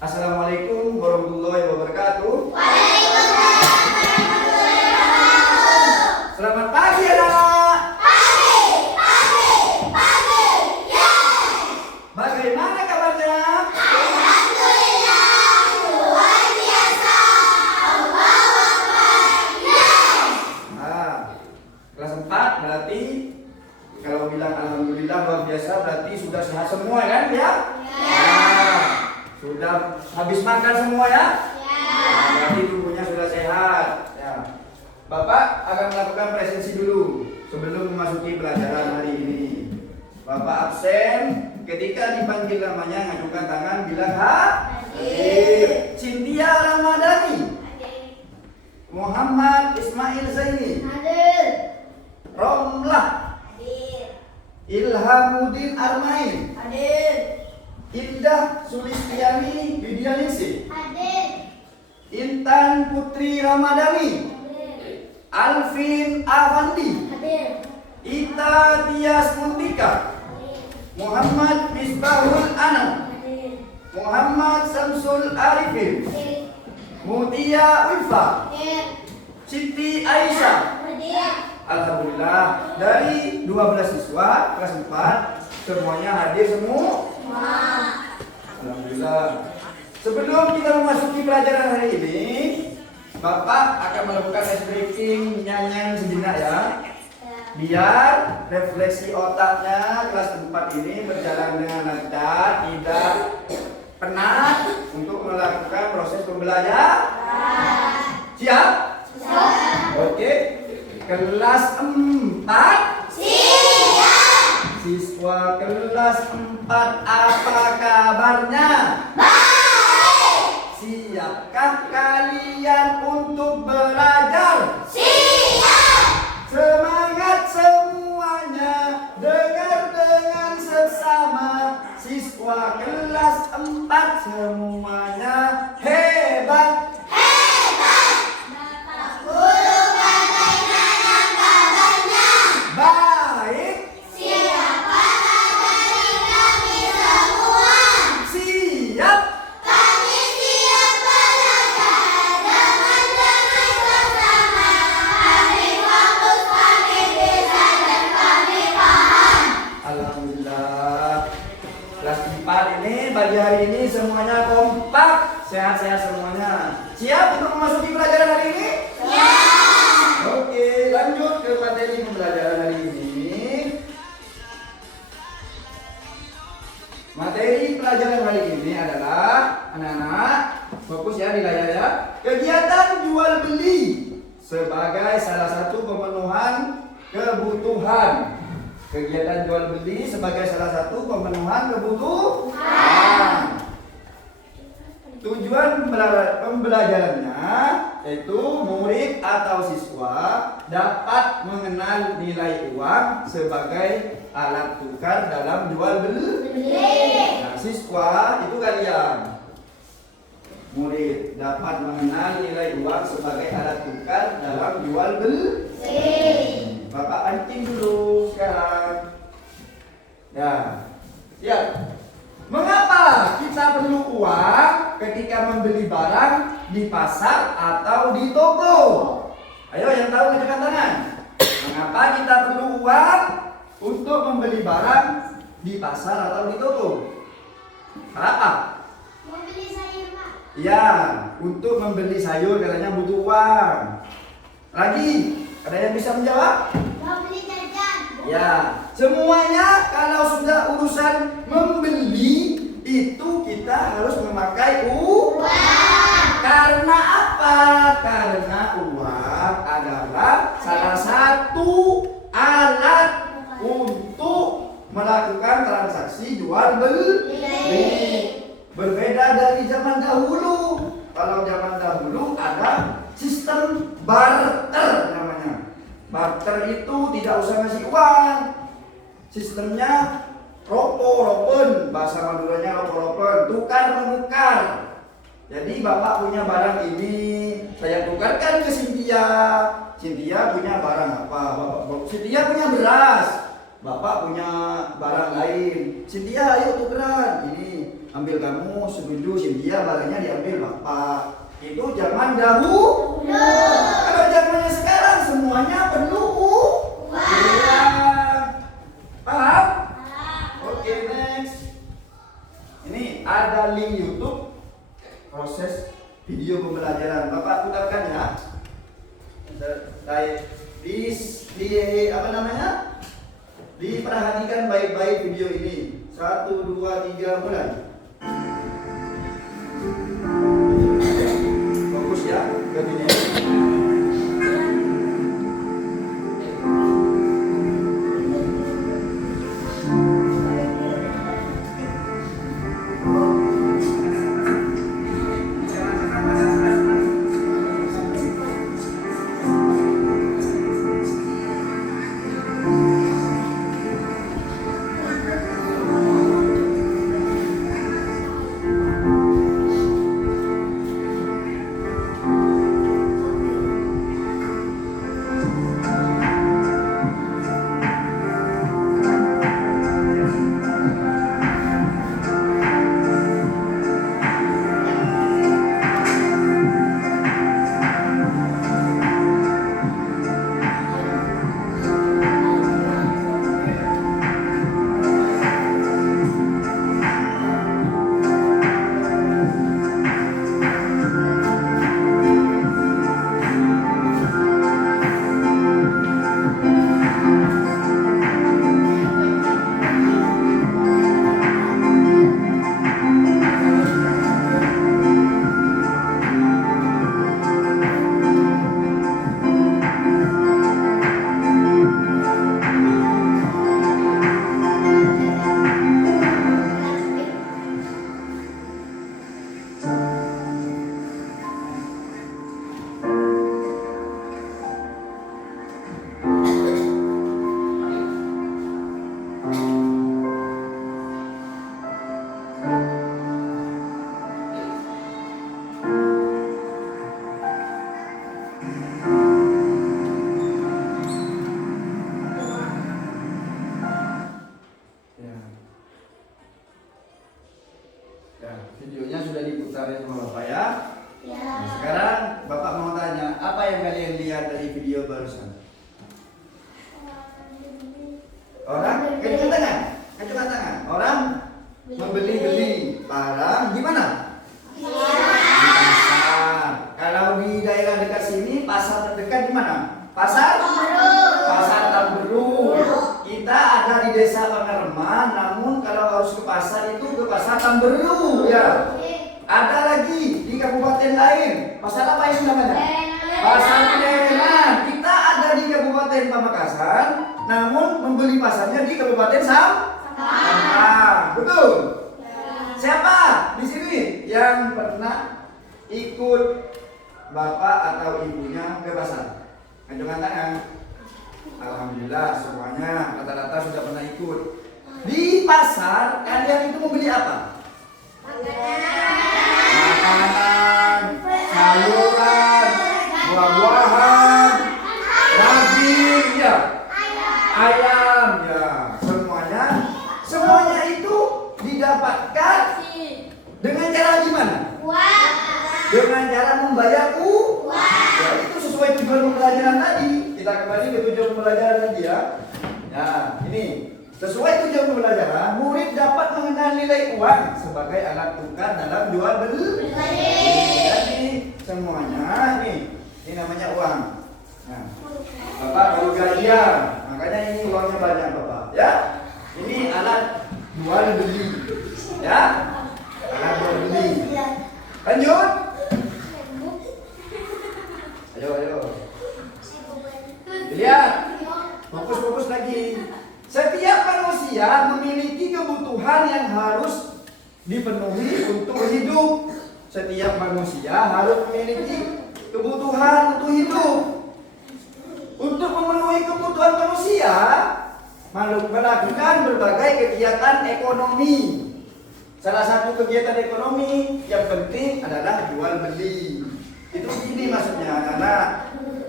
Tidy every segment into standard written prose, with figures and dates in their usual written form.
Assalamualaikum warahmatullahi wabarakatuh. Waalaikumsalam warahmatullahi wabarakatuh. Selamat pagi anak. Pagi. Ya. Bagaimana kabarnya? Alhamdulillah, luar biasa. Allahu Akbar. Ya. Nah, kelas 4 berarti kalau bilang alhamdulillah luar biasa berarti sudah sehat semua kan ya? Nah, sudah habis makan semua ya? Nah, berarti tubuhnya sudah sehat ya. Bapak akan melakukan presensi dulu sebelum memasuki pelajaran hari ini. Bapak absen ketika dipanggil namanya ngajukan tangan bilang hadir. Cynthia Ramadhani, Muhammad Ismail Zaini, Hadir. Romlah, Hadir. Ilhamuddin Armain, Hadir. Indah Sulistiani Widianingsih, Hadir. Intan Putri Ramadhani, Hadir. Alvin Avandi, Hadir. Ita Tias Muntika, Muhammad Misbahul Anam, Hadir. Muhammad Samsul Arifin, Hadir. Mutia Ulfa, Hadir. Siti Aisyah. Hadir. Alhamdulillah dari 12 siswa kelas 4 semuanya hadir semua. Alhamdulillah. Sebelum kita memasuki pelajaran hari ini, Bapak akan melakukan ice breaking nyanyian sejenak ya. Biar refleksi otaknya kelas 4 ini berjalan dengan lancar, tidak penat untuk melakukan proses pembelajaran. Siap? Oke. Kelas 4. Siap. Siswa kelas 4 apa kabarnya? Baik. Siapkah kalian untuk belajar? Siap. Semangat semuanya, dengar dengan seksama. Siswa kelas 4 semuanya hebat. Hebat. Bapak Guru bagaimana kabarnya? Baik. Siapakah dari kami semua? Siap. Kami siap belajar dengan bersama. Kami fokus, kami bisa dan kami paham. Alhamdulillah. Kelas 4 ini pagi hari ini semuanya kompak, sehat-sehat semuanya. Siap untuk memasuki pelajaran hari ini? Ya. Oke, lanjut ke materi pembelajaran hari ini. Materi pelajaran hari ini adalah anak-anak fokus ya di layar ya. Kegiatan jual beli sebagai salah satu pemenuhan kebutuhan. Kegiatan jual beli sebagai salah satu pemenuhan kebutuhan. Tujuan pembelajarannya yaitu murid atau siswa dapat mengenal nilai uang sebagai alat tukar dalam jual beli. Nah, siswa itu kalian. Murid dapat mengenal nilai uang sebagai alat tukar dalam jual beli. Bapak pancing dulu sekarang. Ya, siap. Mengapa kita perlu uang ketika membeli barang di pasar atau di toko? Ayo yang tahu angkat tangan. Mengapa kita perlu uang untuk membeli barang di pasar atau di toko? Apa? Mau beli sayur, Pak? Ya, untuk membeli sayur katanya butuh uang. Lagi, ada yang bisa menjawab? Mau beli jajan? Ya, semuanya kalau sudah urusan membeli itu kita harus memakai uang. Karena apa? Karena uang adalah salah satu alat untuk melakukan transaksi jual beli. Berbeda dari zaman dahulu. Kalau zaman dahulu ada sistem barter namanya. Barter itu tidak usah ngasih uang. Sistemnya ropo-ropen, bahasa Maduranya ropo-ropen, tukar menukar. Jadi Bapak punya barang ini, saya tukarkan ke Cynthia. Cynthia punya barang apa? Cynthia punya beras. Bapak punya barang lain. Cynthia ayo tukeran ini. ambil kamu setuju dia barangnya diambil bapak. Itu zaman dahulu. Kalau zamannya sekarang semuanya perlu uang. Paham? Oke, next. Ini ada link YouTube proses video pembelajaran. Bapak putarkan ya. Di apa namanya? Diperhatikan baik-baik video ini. 1, 2, 3 mulai. Fokus ya ke video. Videonya sudah diputar sama Bapak ya. Nah, sekarang Bapak mau tanya, apa yang kalian lihat dari video barusan? Orang kencang tangan. Orang membeli barang di mana? Di pasar. Kalau di daerah dekat sini, pasar terdekat di mana? Pasar Tamberu. Kita ada di Desa Pangareman, namun kalau harus ke pasar itu ke Pasar Tamberu ya. Ada lagi di kabupaten lain. Pasar apa itu namanya? Pasar Pleman. Kita ada di Kabupaten Pamekasan, namun membeli pasarnya di Kabupaten Sampang. Betul? Siapa di sini yang pernah ikut bapak atau ibunya ke pasar? Angkat tangan. Alhamdulillah semuanya rata-rata sudah pernah ikut. Di pasar kalian itu membeli apa? Makanan, sayuran, buah-buahan, daging, ya, ayam, ya, semuanya itu didapatkan dengan cara gimana? Dengan cara membayar uang. Ya, itu sesuai tujuan pembelajaran tadi. Kita kembali ke tujuan pembelajaran tadi ya. Nah, ini sesuai tujuan pembelajaran, murid dapat mengenal nilai uang sebagai alat tukar dalam jual beli. Jadi semuanya ini namanya uang. Nah, Bapak baru gajian, makanya ini uangnya banyak Bapak. Ya, ini alat jual beli. Ya, alat jual beli. Lanjut. Ayo. Lihat. Fokus lagi. Setiap manusia memiliki kebutuhan yang harus dipenuhi untuk hidup. Setiap manusia harus memiliki kebutuhan untuk hidup. Untuk memenuhi kebutuhan manusia, melakukan berbagai kegiatan ekonomi. Salah satu kegiatan ekonomi yang penting adalah jual beli. Itu ini maksudnya anak-anak.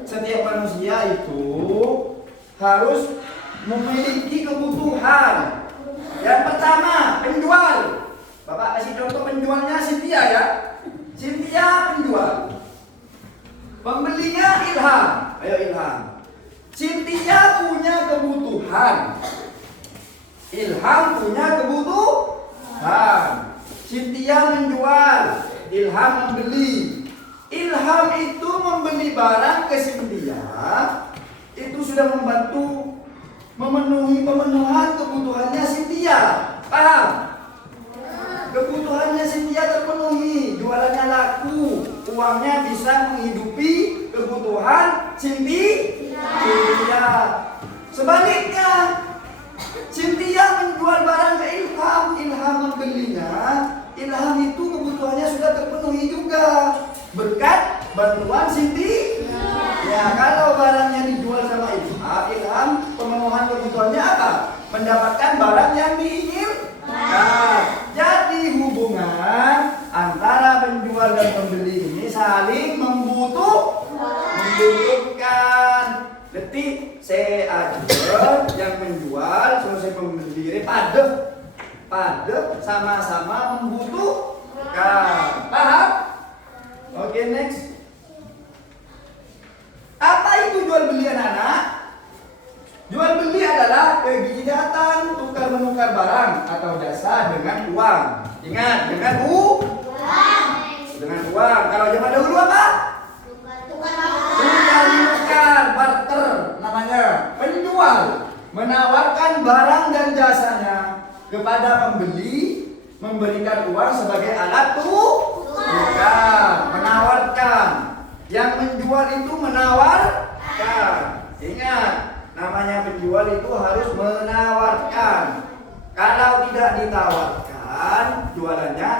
Setiap manusia itu harus memiliki kebutuhan. Yang pertama, penjual. Bapak kasih contoh penjualnya Cynthia ya. Cynthia penjual. Pembelinya Ilham. Ayo Ilham. Cynthia punya kebutuhan. Ilham punya kebutuhan. Cynthia menjual. Ilham membeli. Ilham itu membeli barang ke Cynthia. Itu sudah membantu pemenuhan kebutuhannya Cynthia. Paham? Kebutuhannya Cynthia terpenuhi, jualannya laku, uangnya bisa menghidupi kebutuhan Cynthia. Sebaliknya, Cynthia menjual barang ke Ilham, Ilham membelinya, Ilham itu kebutuhannya sudah terpenuhi juga berkat bantuan Cynthia. Ya, kalau barangnya dijual sama Ilham, pemenuhan kebutuhannya apa? Mendapatkan barang yang diinginkan. Jadi hubungan antara penjual dan pembeli ini saling membutuhkan. Detik saya aja yang menjual, selesai pembeli pada sama-sama membutuhkan. Paham? Oke, next. Apa itu jual beli anak-anak? Jual beli adalah kegiatan tukar menukar barang atau jasa dengan uang. Ingat, dengan uang. Dengan uang. Kalau zaman dahulu apa? Tukar menukar, barter namanya. Penjual menawarkan barang dan jasanya kepada pembeli, memberikan uang sebagai alat tukar. Menawarkan. Yang menjual itu menawarkan. Ingat, namanya penjual itu harus menawarkan. Kalau tidak ditawarkan, jualannya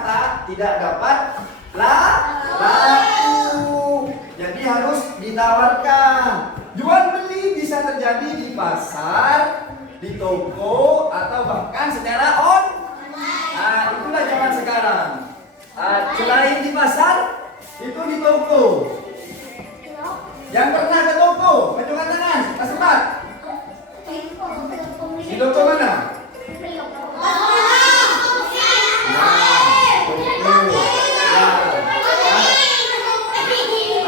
tidak dapat laku. Jadi harus ditawarkan. Jual beli bisa terjadi di pasar, di toko, atau bahkan secara online. Nah, itulah zaman sekarang. Selain di pasar, itu di toko. Yang pernah ke toko, menunjukkan tangan, kasih cepat. Di toko mana?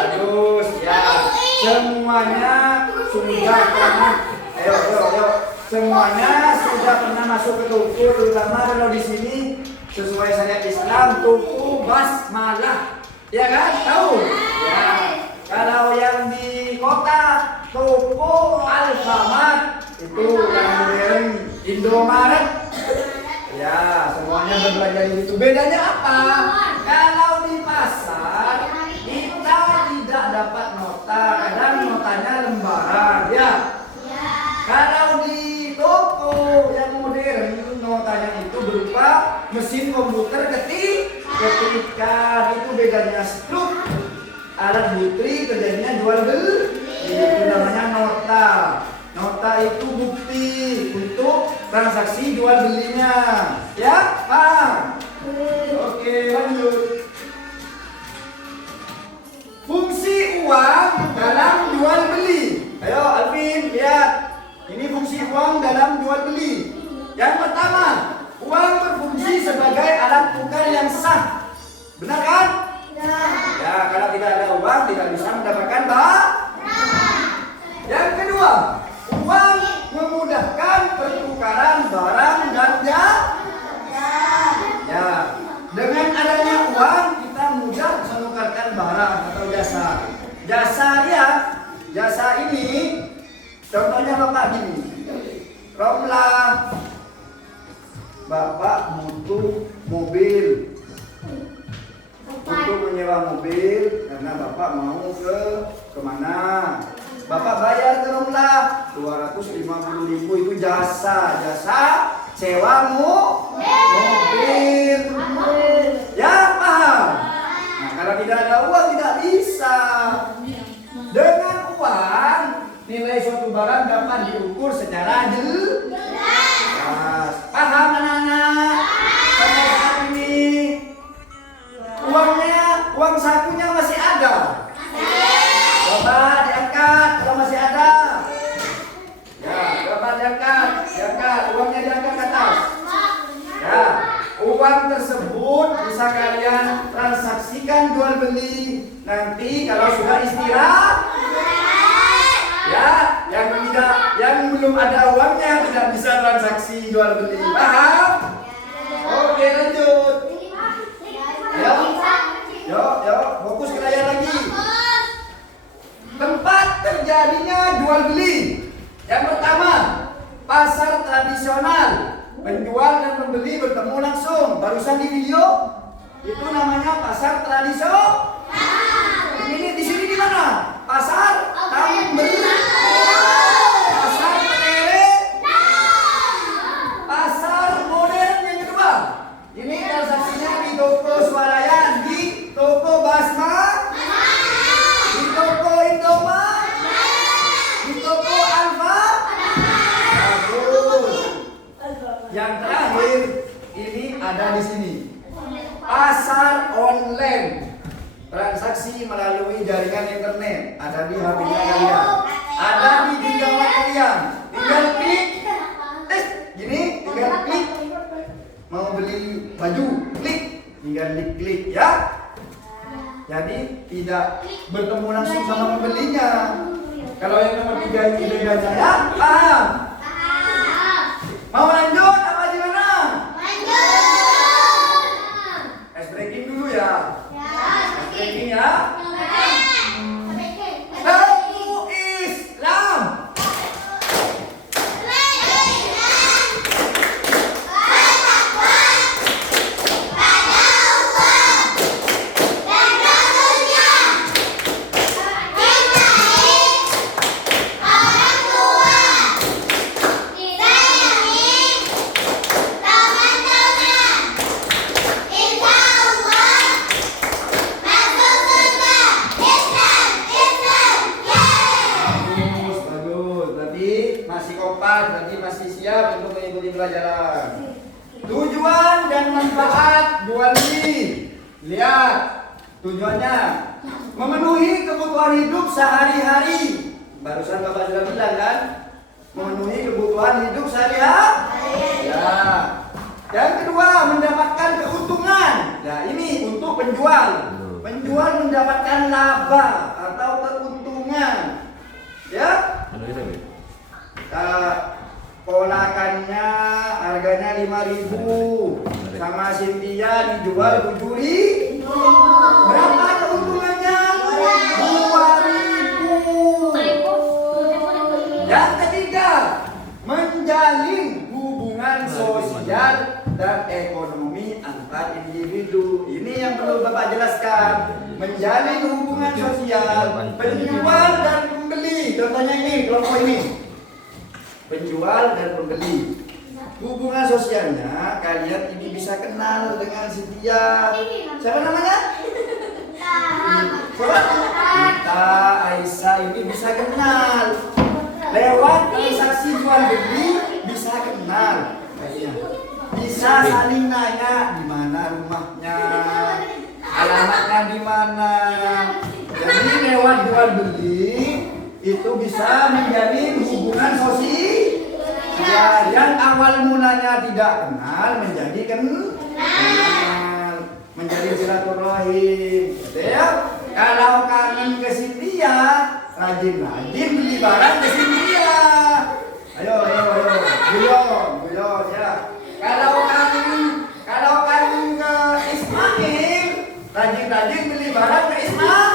Aduh, ya. Semuanya sudah pernah. Ayo. Semuanya sudah pernah masuk ke toko, terutama kalau di sini sesuai syariat Islam, toko basmalah. Ya kan? Tahu? Ya. Kalau yang di kota, toko Alfamart, itu yang modern, Indomaret. Ya, semuanya berbelanja di situ. Bedanya apa? Kalau di pasar, kita tidak dapat nota, kadang notanya lembaran, ya. Kalau di toko yang modern, notanya itu berupa mesin komputer ketikan. Itu bedanya. Struk alat bukti terjadinya jual beli, itu namanya nota. Nota itu bukti untuk transaksi jual belinya. Ya, paham? Oke, lanjut. Fungsi uang dalam jual beli. Ayo Alvin, lihat. Ini fungsi uang dalam jual beli. Yang pertama, uang berfungsi sebagai alat tukar yang sah. Benar kan? Ya, kalau tidak ada uang tidak bisa mendapatkan barang. Yang kedua, uang memudahkan pertukaran barang dan jasa. Ya, dengan adanya uang kita mudah menukarkan barang atau jasa. Jasa ini contohnya Bapak gini. Romla, Bapak butuh mobil. Untuk menyewa mobil karena Bapak mau kemana. Bapak bayar ke Romla 250.000, itu jasa sewa mobil. Ya, paham? Nah, kalau tidak ada uang tidak bisa. Dengan uang nilai suatu barang dapat diukur secara jelas. Paham anak-anak? Sampai saat ini uang sakunya masih ada. Coba diangkat kalau masih ada. Ya, coba diangkat, uangnya diangkat ke atas. Ya, uang tersebut saksikan jual beli. Nanti kalau sudah istirahat, ya, yang belum ada uangnya tidak bisa transaksi jual beli. Paham? Oke, lanjut. Yuk, fokus ke layar lagi. Tempat terjadinya jual beli. Yang pertama, pasar tradisional. Penjual dan pembeli bertemu langsung. Barusan di video itu namanya pasar tradisional. Ini di sini di mana? Pasar Tamber. Pasar Penere. Pasar modern yang kedua. Ini transaksinya di toko Swalayan, di toko Basma, di toko Indomaret, di toko Alfa. Bagus. Yang terakhir ini ada di sini. Pasar online. Transaksi melalui jaringan internet. Ada di HP-nya kalian. Ada di genggaman kalian. Tinggal klik. Gini, tinggal klik. Mau beli baju, klik. Tinggal diklik ya. Jadi tidak bertemu langsung sama pembelinya. Kalau yang nomor 3 ini bedanya ya, paham? Mau lanjut apa gimana? Ice breaking dulu ya. Ice breaking ya. Ilmu Islam. Berarti masih siap untuk mengikuti pelajaran. Tujuan dan manfaat jual beli. Lihat tujuannya, memenuhi kebutuhan hidup sehari-hari. Barusan Bapak sudah bilang kan, memenuhi kebutuhan hidup sehari-hari. Ya. Yang kedua, mendapatkan keuntungan. Ya, ini untuk penjual. Penjual mendapatkan laba atau keuntungan. Ya. Ponakannya harganya 5.000, sama Cynthia dijual 7.000. Berapa keuntungannya? 2.000. Yang ketiga, menjalin hubungan sosial dan ekonomi antar individu. Ini yang perlu Bapak jelaskan. Menjalin hubungan sosial penjual dan pembeli. Contohnya ini, kelompok ini. Penjual dan pembeli. Hubungan sosialnya kalian ini bisa kenal dengan Cynthia. Siapa namanya? Kita, Aisyah ini bisa kenal. Lewat transaksi jual beli bisa kenal. Bisa saling nanya di mana rumahnya, alamatnya di mana. Jadi lewat jual beli itu bisa menjalin hubungan sosial. Ya, yang awal mulanya tidak kenal menjadi kenal, menjadi silaturahim. Ya, kalau kangen ke Cynthia, rajin-rajin beli barang ke Cynthia. Ayo, guyon ya. Kalau kangen ke Ismail, rajin-rajin beli barang ke Ismail.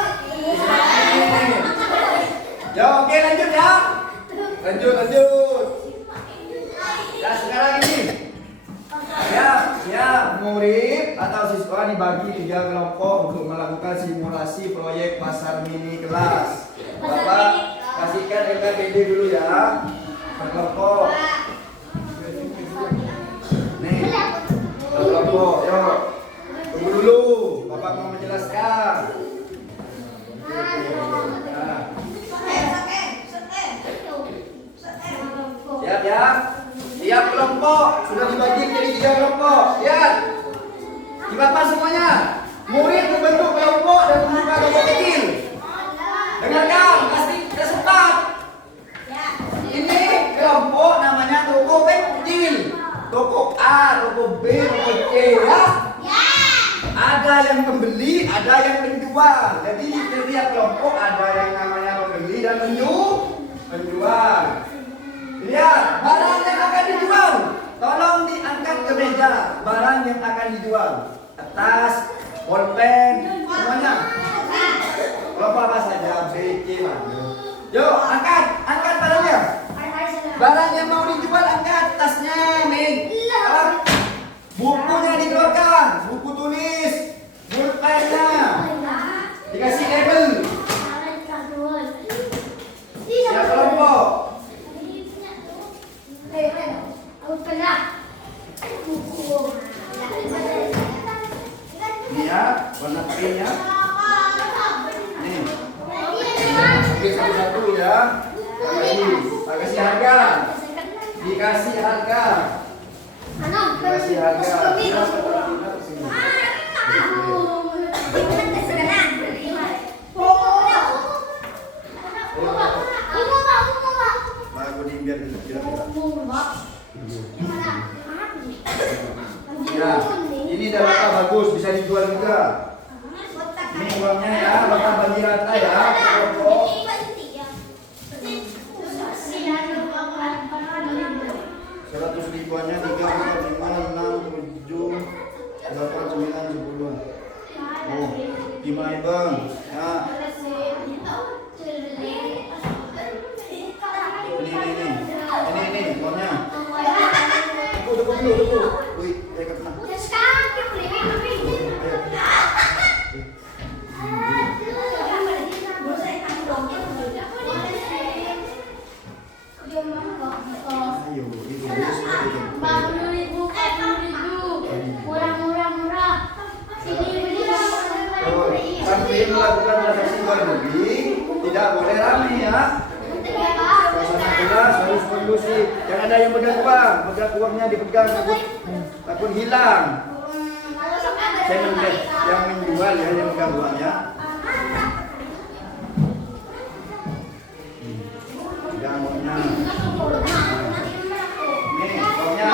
Ya, oke, lanjut ya. Lanjut. Ya, sekarang ini ya murid atau siswa dibagi 3 kelompok untuk melakukan simulasi proyek pasar mini kelas. Bapak kasihkan LKPD dulu ya. Kelompok. Nih. Kelompok, yuk. Tunggu dulu, Bapak mau menjelaskan. Nah. Siap ya. Tiap kelompok sudah dibagi jadi 3 kelompok. Lihat. Di Bapak semuanya. Murid membentuk kelompok dan membuka kelompok kecil. Dengarkan, pasti sudah sempat. Ini kelompok namanya toko kecil. Toko A, toko B, toko C ya. Ada yang membeli, ada yang menjual. Jadi setiap kelompok ada yang namanya membeli dan menjual. Lihat, barang yang akan dijual. Tolong diangkat ke meja. Barang yang akan dijual. Kertas, pulpen, semuanya. Kelompok apa saja, B, C, mana. Yuk, angkat barangnya. Barang yang mau dijual angkat, tasnya, Min. Bukunya dikeluarkan, buku tulis, pulpennya. Dikasih label. Siap kelompok. Ini ya, warna pakainya. Nih. Oke, satu-satu ya. Kasih harga. Dikasih harga. Dikasih harga. Bagus nih biar kira-kira. Ya, ini data bagus bisa dijual juga. Ini uangnya ya, bapak bagi rata ya. Kelompok. 100 ribuannya 3, 4, 5, 6, 7, 8, 9, 10. Oh, gimana bang? Ya. Ini, uangnya. Tunggu. Wih, saya kena. Ayo, itu. Sampai melakukan transaksi jual beli tidak boleh rame ya. Suasana jelas harus kondusif. Jangan ada yang pegang uangnya dipegang takut hilang. Saya melihat yang menjual ya yang pegang uangnya. Pegang uangnya. Nih uangnya.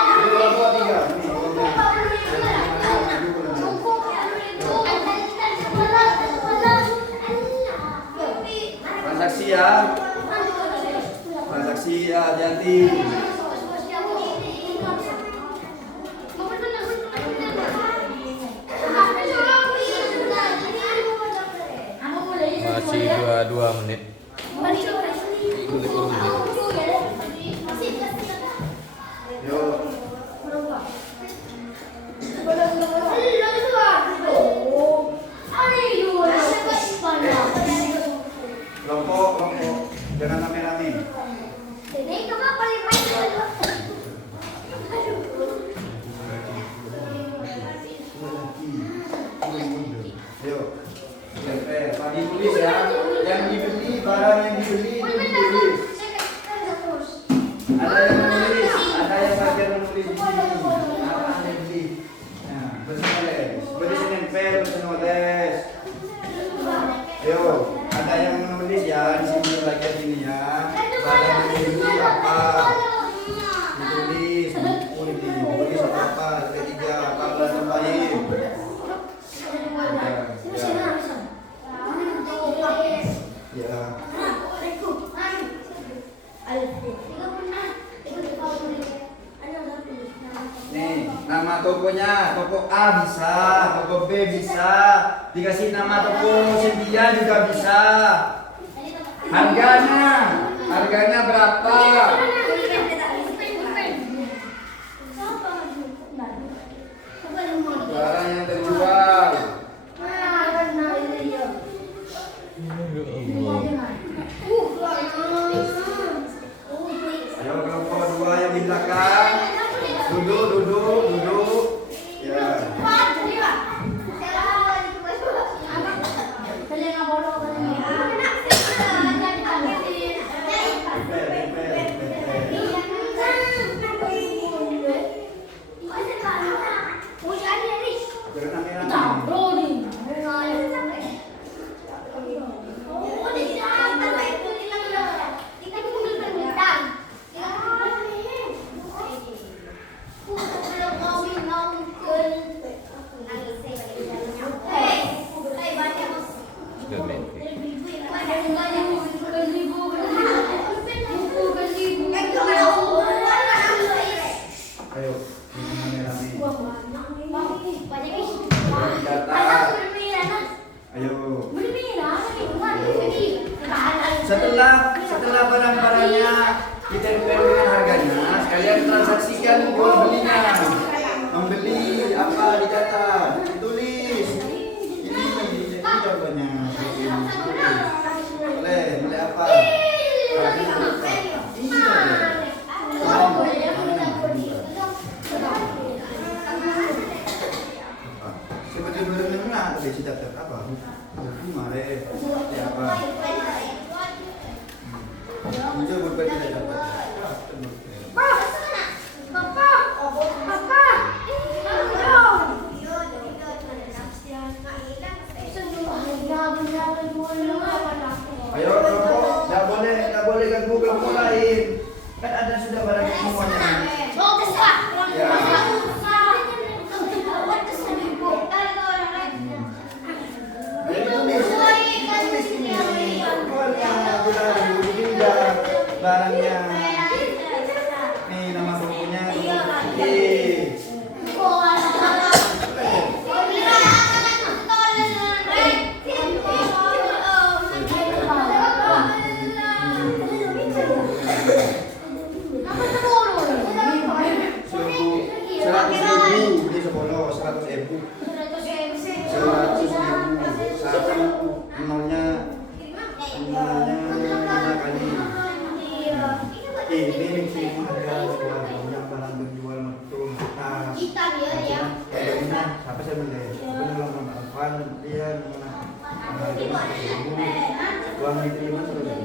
Ini kelompok 3. Nih uangnya. Transaksi ya. Transaksi ya, hati-hati. Masih 22 menit. Yuk. Kelompok. Jangan rame-rame. Yuk. Tadi tulis ya. Yang dibeli, barang yang dibeli itu ditulis. Ada yang menulis, ada yang bagian menulis di sini. Apa yang dibeli? Nah, bernulis. Tulis nempel, bernulis. Yo, ada yang menulis ya di sini bagian sini ya. Barang yang dibeli apa? Ditulis, buku ditulis apa? Ketiga, apa tambahin? Ya. Nih, nama tokonya, toko A bisa, toko B bisa, dikasih nama toko Cynthia juga bisa. Harganya berapa? Barang yang terjual. Ayo kelompok 2 yang di belakang. Duduk. Ya. ada isi daftar apa? Kemarin ya apa? Hijau berbeda dapat. Ayo kelompok, nggak boleh ganggu kelompok lain. Kan ada sudah barang semuanya. Ya. Ayo tulis ini. Barangnya. Nih nama bukunya. Siapa saya beli? Uang diterima sudah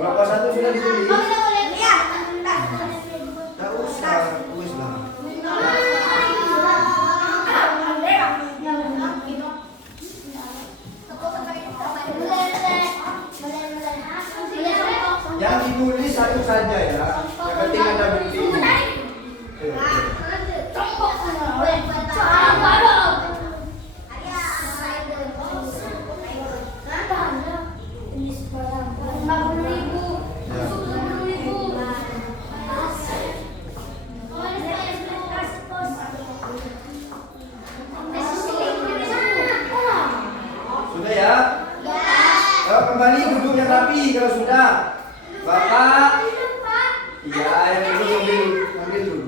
kelompok satu sudah ditulis. Tak usah, tulis lah. Yang ditulis satu saja ya. Yang penting ada bukti. Sudah ya? Kalau kembali duduk yang rapi kalau sudah. Bapak, iya yang duduk ambil dulu.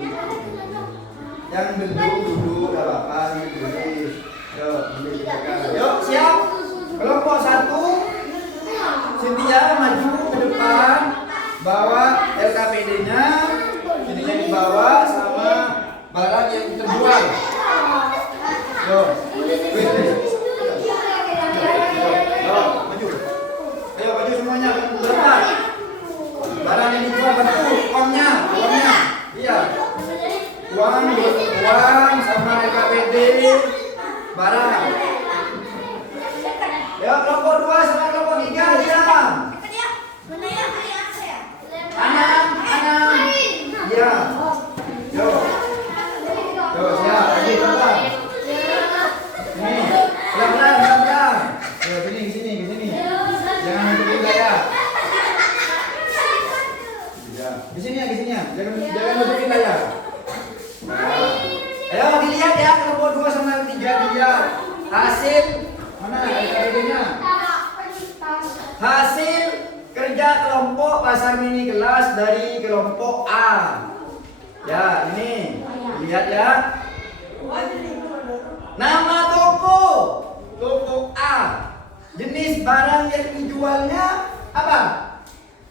Yang duduk dah bapak tulis. Yuk, ambil silakan. Yuk, siap. Kelompok satu, Cynthia maju ke depan, bawa LKPD-nya, ininya dibawa sama barang yang terjual. Yuk, maju. Ayo maju semuanya, berapa? Barang yang dijual bentuk, uangnya. Iya. Uang sama LKPD, barang. Ya, kelompok 2 sama kelompok 3 diam. Anam. Iya. Yo, siap. Lagi pelan. Ini, pelan. Yo, sini. Jangan nutupin layar. Ya, di sini ya. Jangan nutupin layar. Ayo dilihat ya kelompok 2 sama 3 dilihat. Hasil mana LKPD-nya? Hasil kerja kelompok pasar mini kelas dari kelompok A. Ya, ini. Lihat ya. Nama toko A. Jenis barang yang dijualnya apa?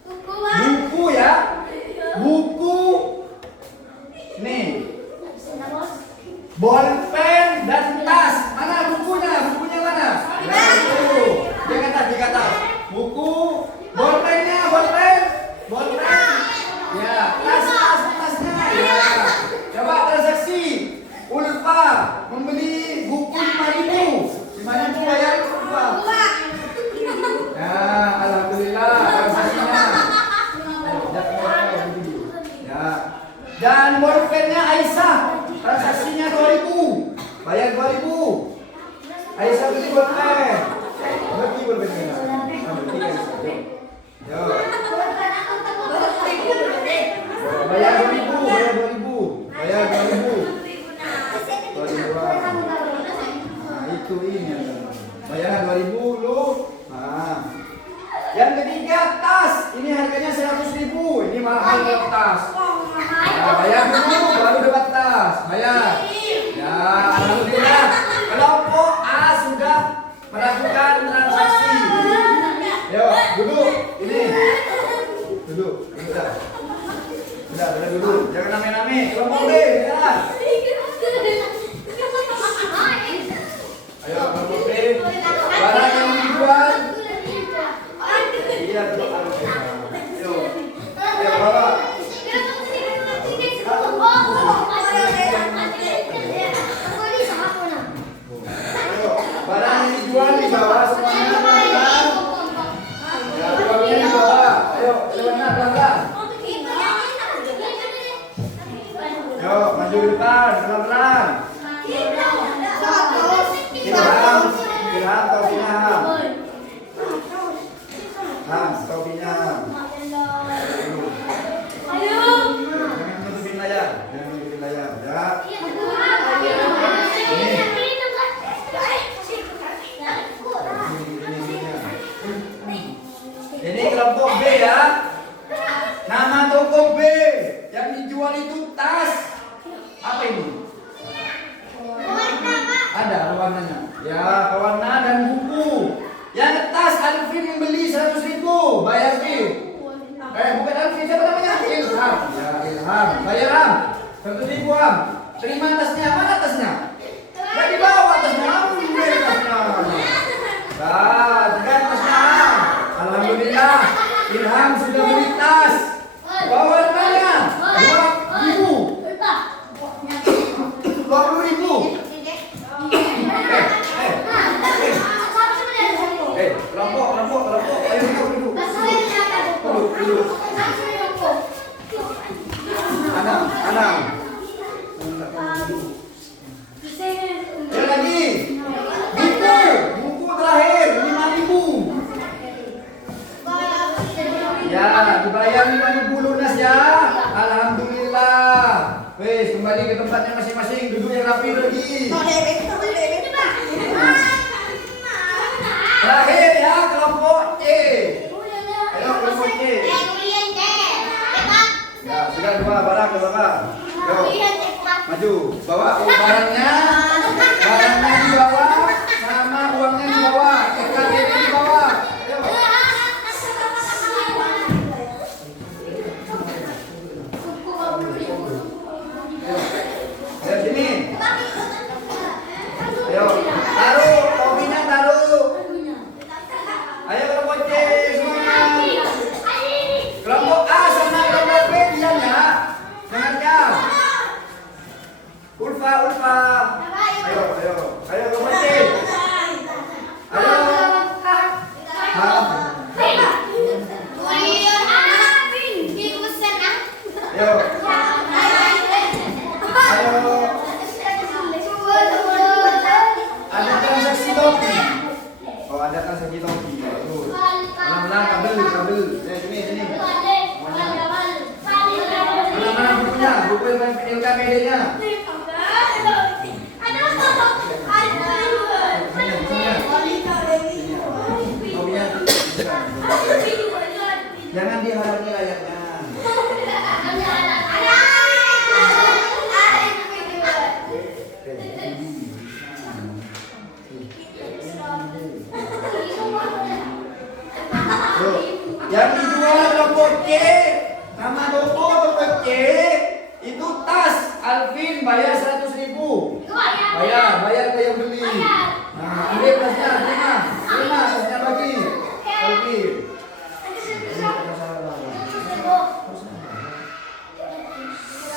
Buku ya. Buku. Nih. Bolpen dan tas. Mana bukunya? Bukunya mana? Ya, buku. Di atas. Buku. Bolpen. Ya, tasnya. Ya. Coba transaksi. Ulfa membeli buku 5.000. 5.000 bayar Ulfa. Ya, alhamdulillah transaksinya. Ya. Dan bolpennya Aisyah. Transaksinya 2.000. Bayar 2.000. Aisyah beli bolpen. Bagi bolpennya. Yo. Bayar 2.000. Bayar 2.000. Nah, itu ini. Bayaran 2.000 lu. Nah. Yang ketiga tas. Ini harganya 100.000. Ini mahal tas. Nah, bayar dulu baru dapat tas. Bayar Maju depan, pelan-pelan. Ilham, Ilham, topinya Ham. Ham, topinya Ham. Jangan nutupin layar, jangan nutupin layar. Ya. Ini kelompok B ya. Nama toko B yang dijual itu tas. Apa ini? Ada warnanya. Ya, warna dan buku. Yang tas Alvin membeli 100.000, bayar nih. Bukan Alvin, siapa namanya? Ilham. Ya, Ilham. Bayar Ham. 100.000 Ham. Terima tasnya. Mana tasnya? Gak dibawa tasnya. Ambil tasnya. Nah, tekan tasnya Ham. Alhamdulillah. Ilham sudah beli tas. Bawa mana? 2.000. 20.000. Kelompok. Ayo duduk. Duduk. Anam. Yang lagi. Buku terakhir 5.000. Ya, dibayar 5.000 lunas ya. Alhamdulillah. Wes, kembali ke tempatnya masing-masing. Duduk yang rapi lagi. Terakhir ya, kelompok C. Ayo kelompok C. Ya, sudah dua barang ke Bapak. Maju, bawa barangnya. Barangnya dibawa sama uangnya dibawa. KTP dibawa. Ayo. Ayo sini. Ayo, taruh, topinya taruh. Ayo kelompok C semua. Kelompok A sama kelompok B diam ya. Jangan diam. Ulfa. Ayo kelompok C. Ayo. Ham. Ayo. Ada transaksi topi. Oh, ada transaksi topi. Pelan-pelan kabel. Sini. Mana bukunya? Buku LKPD-nya. Topinya. Jangan dihalangi layarnya. Yang dijual kelompok C, nama toko kelompok C itu tas Alvin bayar 100.000. Bayar ke yang beli. Nah, ambil tasnya, terima tasnya bagi Alvin.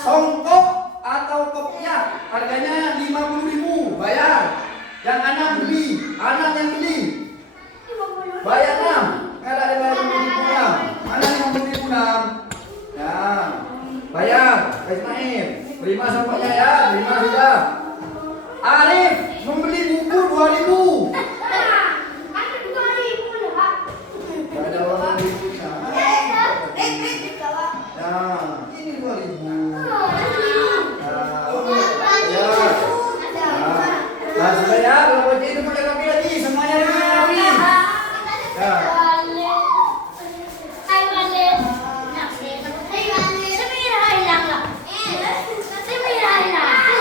Songkok atau kopiah harganya 50.000, bayar. Yang anak yang beli. Bayar 6. Ada 50.000 6. Mana 50.000 6? Ya. Bayar, Ismail. Terima songkoknya ya, terima sudah. Arif membeli buku 2.000. Ada orang 2.000. Nah, ini 2.000. Nah, sudah ya, kalau bocah itu pakai kopi lagi, semuanya rapi. Ya.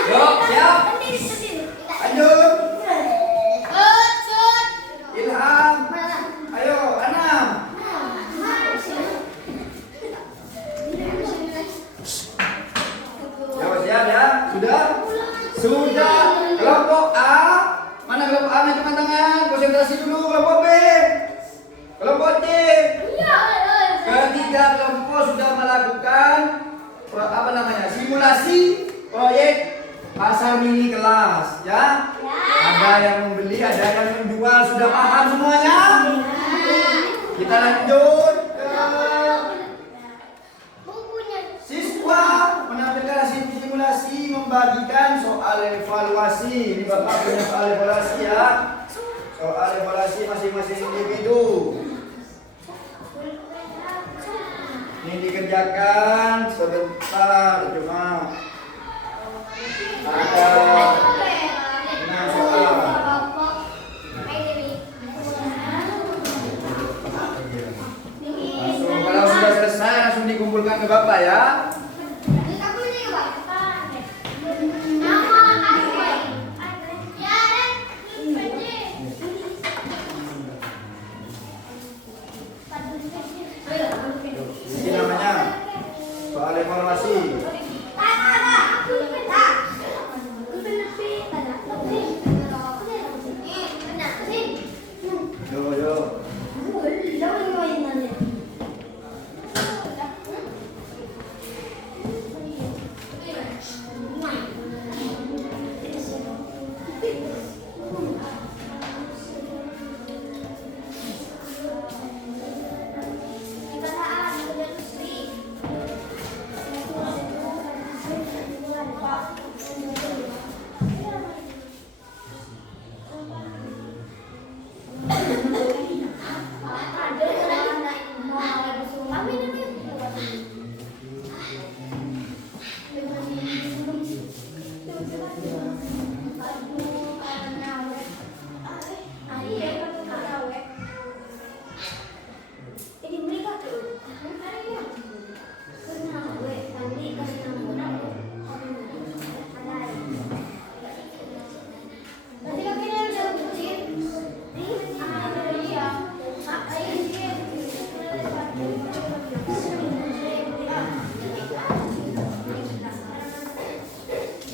Yuk, siap. Lanjut. Ilham. Ayo, Anam. Siap ya? Sudah. Kelompok A. Mana kelompok A? Macam tangan. Konsentrasi dulu. Kelompok B. Kelompok C. Ketiga kelompok sudah melakukan simulasi proyek pasar mini kelas, ya. Ada yang membeli, ada yang menjual. Sudah paham semuanya? Kita lanjut ke siswa menampilkan hasil simulasi membagikan soal evaluasi. Ini Bapak punya soal evaluasi ya. Soal evaluasi masing-masing individu. Ini dikerjakan sebentar cuma ada 6 soal. Kalau sudah selesai langsung dikumpulkan ke Bapak ya. Ini namanya soal evaluasi.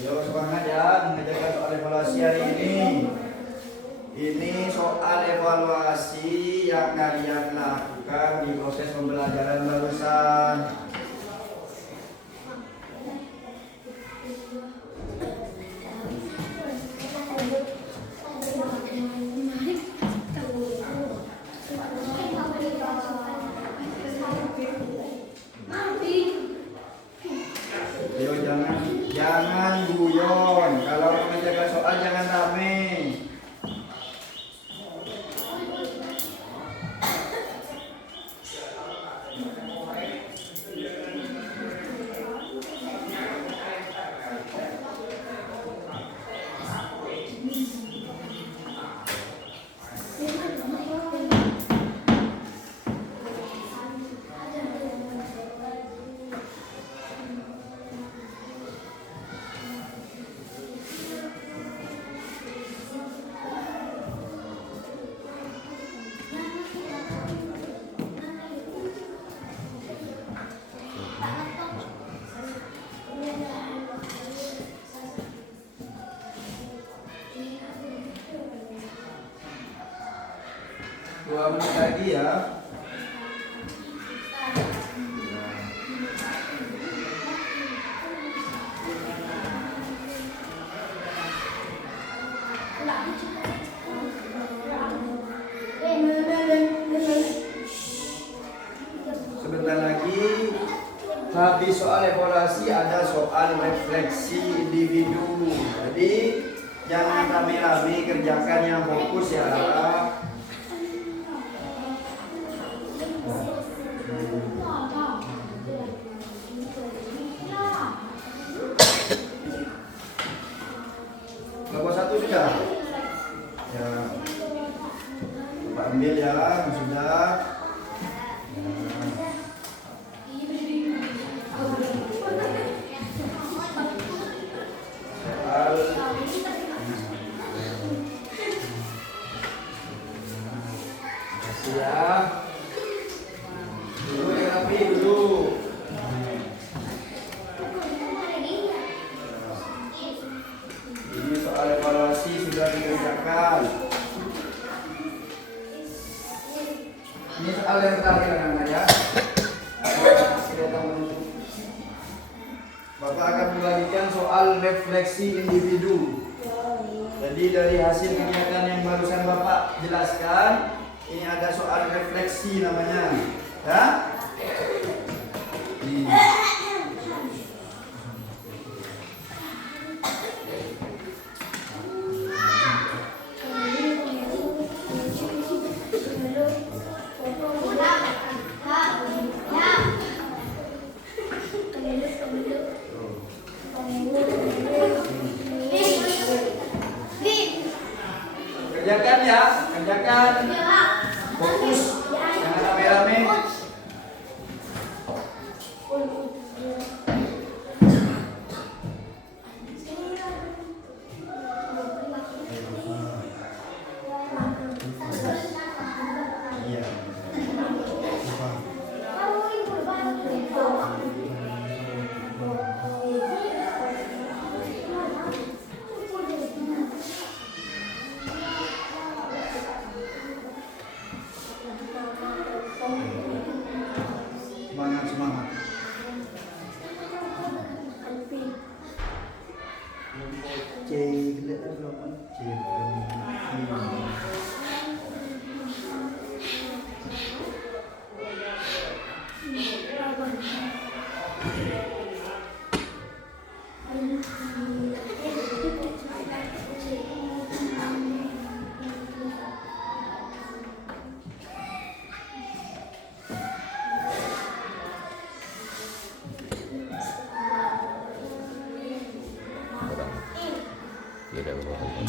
Yo. Semangat ya mengerjakan soal evaluasi hari ini. Ini soal evaluasi yang kalian lakukan di proses pembelajaran barusan. Yo, jangan guyon. Kalau mengerjakan soal jangan rame. Dua menit lagi ya. Sebentar lagi habis soal evaluasi ada soal refleksi individu. Jadi jangan rame-rame, kerjakan yang fokus ya. Kelompok 1 sudah? Ya. Coba ambil ya, sudah. Soal siap. Dulu yang rapi dulu. Ini soal evaluasi sudah dikerjakan. Ini soal yang terakhir anak-anak ya. Bapak akan membagikan soal refleksi individu. Jadi dari hasil kegiatan yang barusan Bapak jelaskan, ini ada soal refleksi namanya, ya. Kerjakan ya, kerjakan. Fokus, jangan rame-rame. Iya. Semangat, semangat. C, kelihatan belum? C. Tidak apa-apa.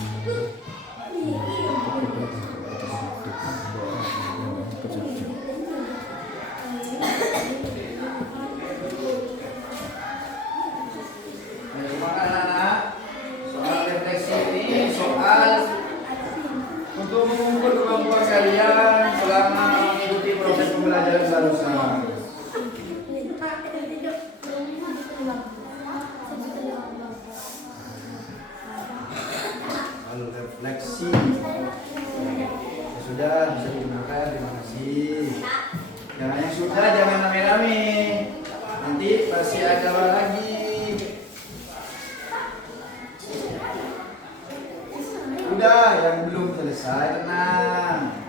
Ayo semangat anak-anak. Soal refleksi ini soal untuk mengukur kemampuan kalian selama mengikuti proses pembelajaran seharusnya. Lalu refleksi. Ya sudah, bisa digunakan. Terima kasih. Yang sudah jangan rame-rame. Nanti pasti ada lagi. Udah, yang belum selesai tenang.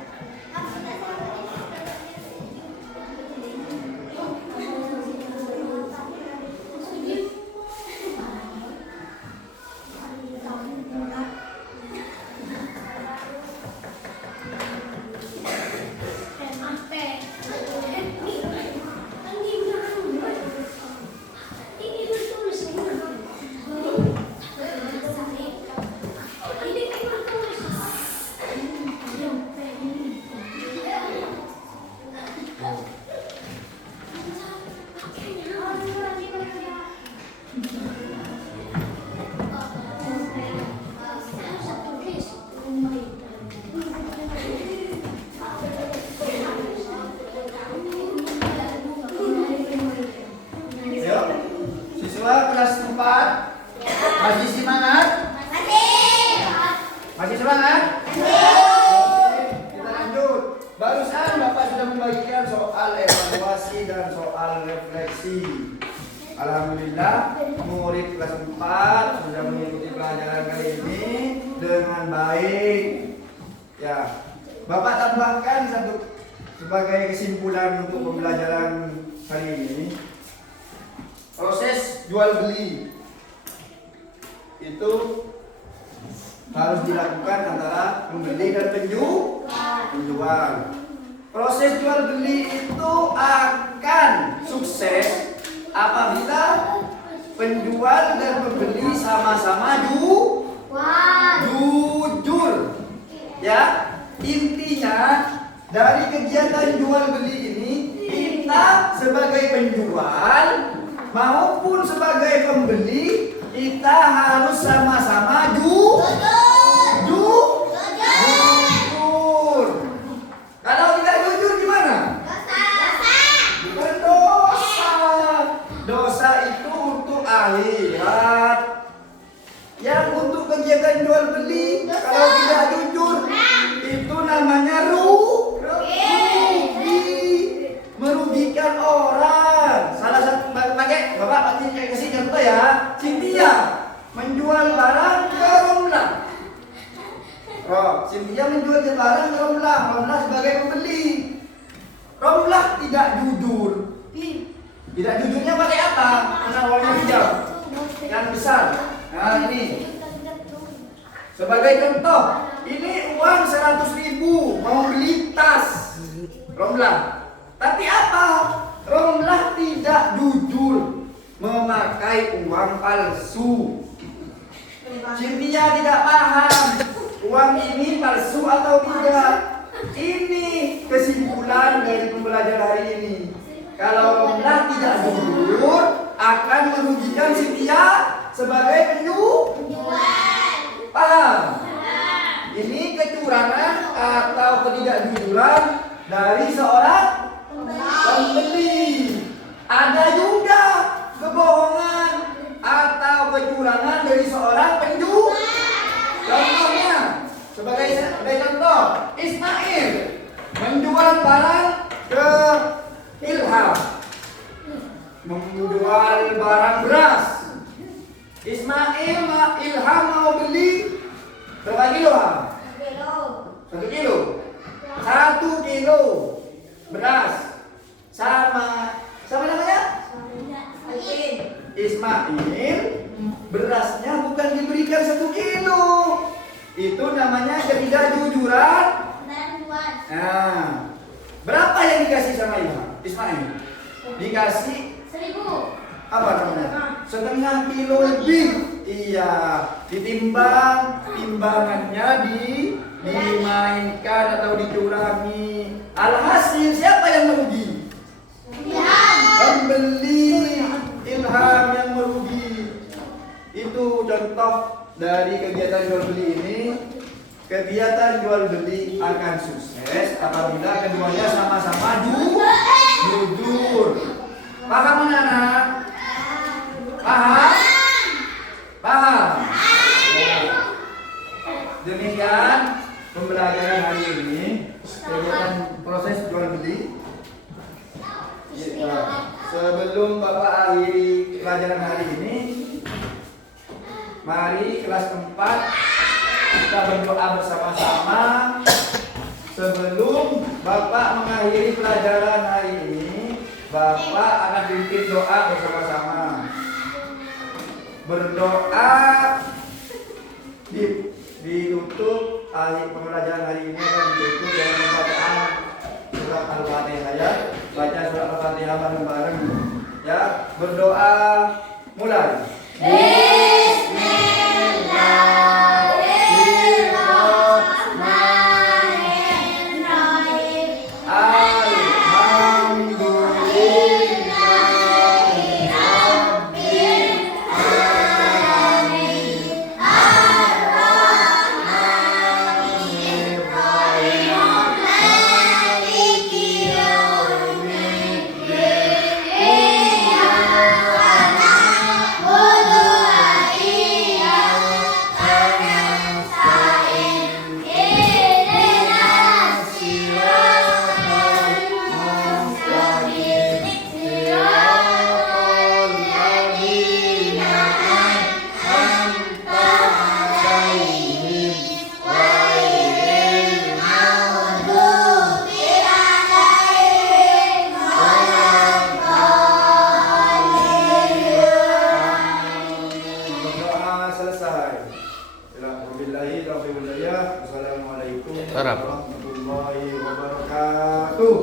Yuk, siswa kelas 4 masih semangat? Masih semangat? Kita lanjut. Barusan Bapak sudah membagikan soal evaluasi dan soal refleksi. Alhamdulillah, murid kelas 4 sudah mengikuti pelajaran kali ini dengan baik. Ya, Bapak tambahkan satu sebagai kesimpulan untuk pembelajaran kali ini. Proses jual beli itu harus dilakukan antara pembeli dan penjual. Proses jual beli itu akan sukses apabila penjual dan pembeli sama-sama jujur. Ya, intinya dari kegiatan jual beli ini kita sebagai penjual maupun sebagai pembeli kita harus sama-sama jujur. Kalau tidak jujur gimana? Berdosa. Dosa itu untuk akhirat. Yang untuk kegiatan jual beli kalau tidak jujur itu namanya rugi, merugikan orang. Salah satu pakai Bapak kasih contoh ya. Cynthia menjual barang ke Romlah. Cynthia menjual barang ke Romlah. Romlah sebagai pembeli. Romlah tidak jujur. Tidak jujurnya pakai apa? Karena uangnya pinjam yang besar. Nah ini sebagai contoh, ini uang 100.000 mau beli tas Romlah. Tapi apa? Romlah tidak jujur memakai uang palsu. Cynthia tidak paham uang ini palsu atau tidak? Ini kesimpulan dari pembelajaran hari ini. Kalau benar tidak jujur akan merugikan si dia sebagai penjual. Paham? Ini kecurangan atau ketidakjujuran dari seorang pembeli. Ada juga kebohongan atau kecurangan dari seorang penjual. Contohnya, sebagai contoh, Ismail menjual barang ke Ilham, menjual barang beras. Ilham mau beli berapa kilo? 1 kilo. 1 kilo beras sama namanya? Ismail. Berasnya bukan diberikan 1 kilo. Itu namanya ketidakjujuran. Nah, berapa yang dikasih sama Ismail? Dikasih 1000. apa namanya? 1/2 kilo lebih. Iya, ditimbang, timbangannya dimainkan atau dicurangi. Alhasil siapa yang merugi? Pembeli. Ilham yang merugi. Itu contoh dari kegiatan jual beli ini. Kegiatan jual beli akan sukses apabila keduanya sama-sama jujur. Paham anak-anak? Paham? Paham? Demikian pembelajaran hari ini, kegiatan proses jual beli. Sebelum Bapak akhiri pelajaran hari ini, mari kelas 4 kita berdoa bersama-sama. Sebelum Bapak mengakhiri pelajaran hari ini, Bapak akan pimpin doa bersama-sama. Berdoa ditutup, akhir pembelajaran hari ini akan ditutup dengan pembacaan surat Al-Fatihah ya. Baca surat Al-Fatihah bareng-bareng ya. Berdoa mulai. Assalamualaikum warahmatullahi wabarakatuh.